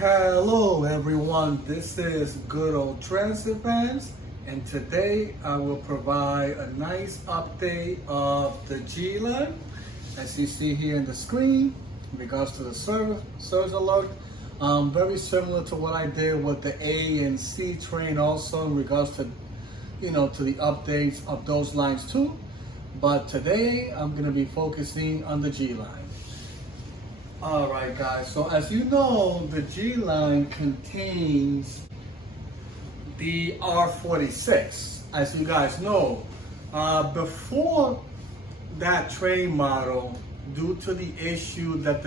Hello everyone, this is Good Old Transit Fans, and today I will provide a nice update of the G line. As you see here in the screen, in regards to the service alert, very similar to what I did with the A and C train also in regards to, to the updates of those lines too. But today I'm going to be focusing on the G line. Alright guys, so as you know, the G line contains the R46. As you guys know, before that train model, due to the issue that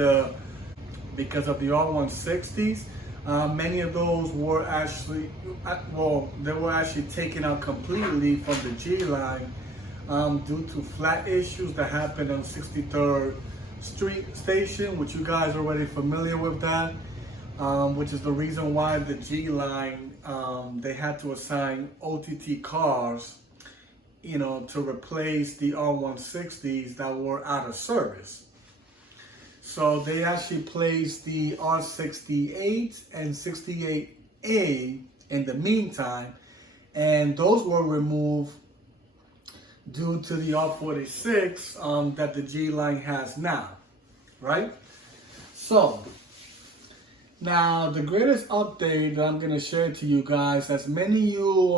because of the R160s, many of those were actually, they were actually taken out completely from the G line due to flat issues that happened on 63rd Street station, which you guys are already familiar with that, which is the reason why the G line, they had to assign OTT cars, to replace the R160s that were out of service. So they actually placed the R68 and 68A in the meantime, and those were removed due to the R46 that the G line has now, right? So, now the greatest update that I'm going to share to you guys, as many of you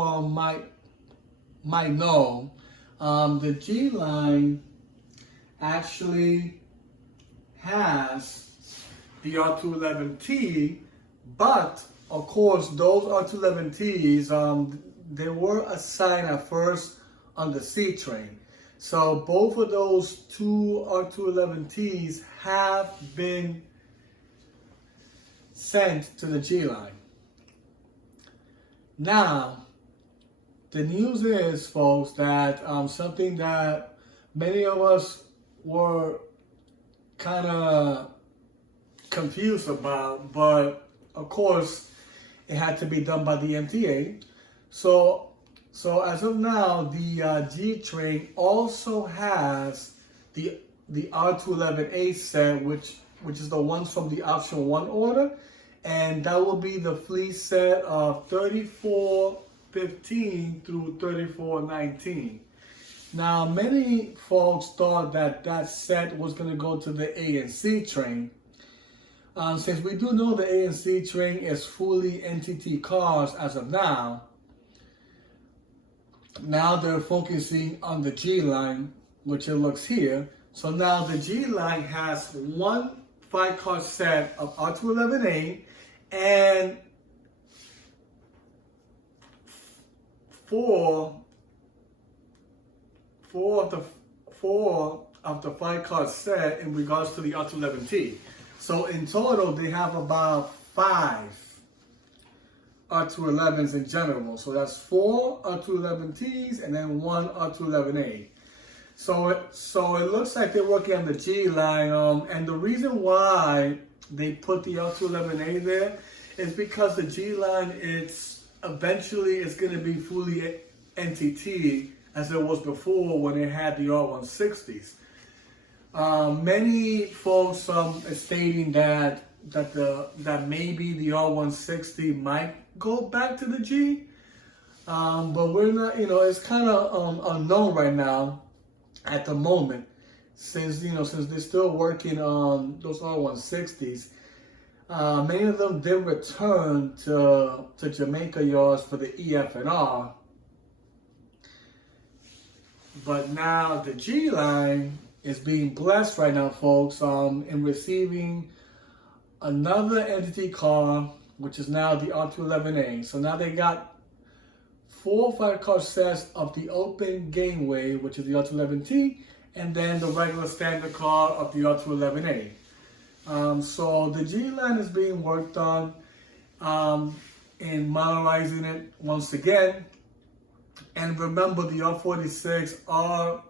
might know, the G line actually has the R211T, but of course those R211Ts, they were assigned at first on the C train. So both of those two R211Ts have been sent to the G line. Now, the news is, folks, that something that many of us were kind of confused about, but of course it had to be done by the MTA. So as of now, the G train also has the R211A set, which is the ones from the option 1 order, and that will be the fleet set of 3415 through 3419. Now, many folks thought that that set was going to go to the A and C train. Since we do know the A and C train is fully NTT cars as of now, now they're focusing on the G line, which it looks here. So now the G line has one 5-car set of R211A and four of the 5-car set in regards to the R211T. So in total, they have about 5 R211s in general. So that's 4 R211Ts and then 1 R211A. So it looks like they're working on the G line. And the reason why they put the R211A there is because the G line, eventually it's going to be fully NTT as it was before when it had the R160s. Many folks are stating that maybe the R160 might go back to the G, but we're not, it's kind of unknown right now at the moment, since they're still working on those R160s. Many of them did return to Jamaica yards for the EF and R, but now the G line is being blessed right now, folks, in receiving another entity car, which is now the R211A. So now they got 4 5-car sets of the open gangway, which is the R211T, and then the regular standard car of the R211A. So the G line is being worked on in modernizing it once again. And remember, the R46 are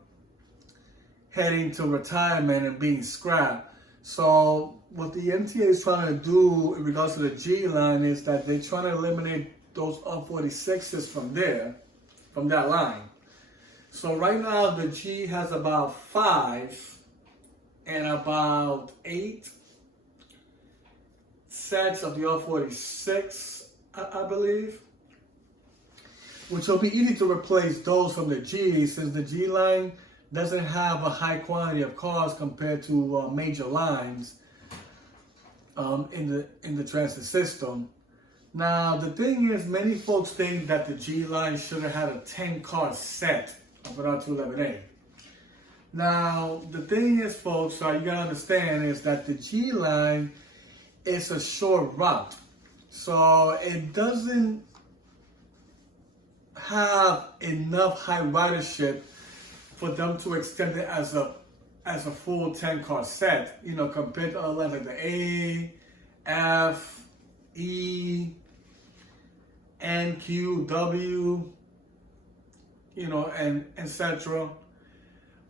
heading to retirement and being scrapped. So what the MTA is trying to do in regards to the G line is that they're trying to eliminate those R46s from that line. So right now the G has about 5 and about 8 sets of the R46, I believe, which will be easy to replace those from the G, since the G line doesn't have a high quantity of cars compared to major lines in the transit system. Now, the thing is, many folks think that the G line should have had a 10-car set of an R211A. Now, the thing is, folks, you gotta understand is that the G line is a short route. So it doesn't have enough high ridership for them to extend it as a full 10-car set, you know, compared to other lines like the A, F, E, N, Q, W, you know, and etc.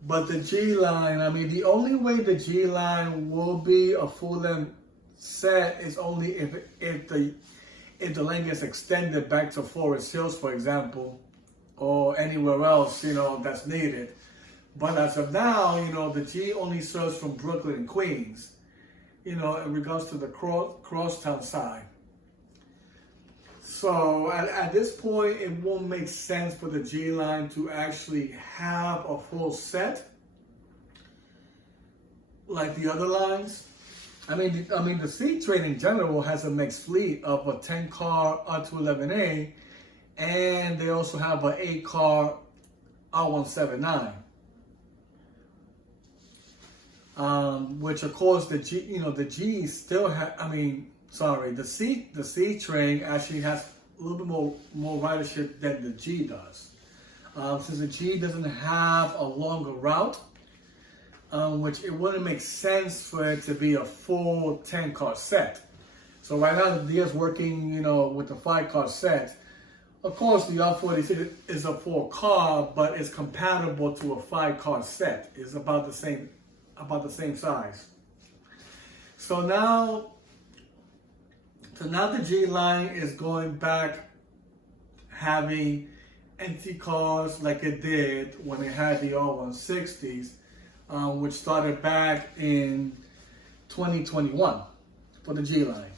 But the G line, I mean, the only way the G line will be a full-length set is only if the lane gets extended back to Forest Hills, for example, or anywhere else, you know, that's needed. But as of now, you know, the G only serves from Brooklyn and Queens, you know, in regards to the crosstown side. So at this point, it won't make sense for the G line to actually have a full set like the other lines. I mean, the C train in general has a mixed fleet of a 10-car R211A, and they also have an 8-car R179. Which of course the G, you know, the G still the C train actually has a little bit more ridership than the G does. Since the G doesn't have a longer route, which it wouldn't make sense for it to be a full 10-car set. So right now the DS working, you know, with the 5-car set. Of course, the R46 is a 4-car, but it's compatible to a 5-car set. It's about the same size. So now the G line is going back having empty cars like it did when it had the R160s, which started back in 2021 for the G line.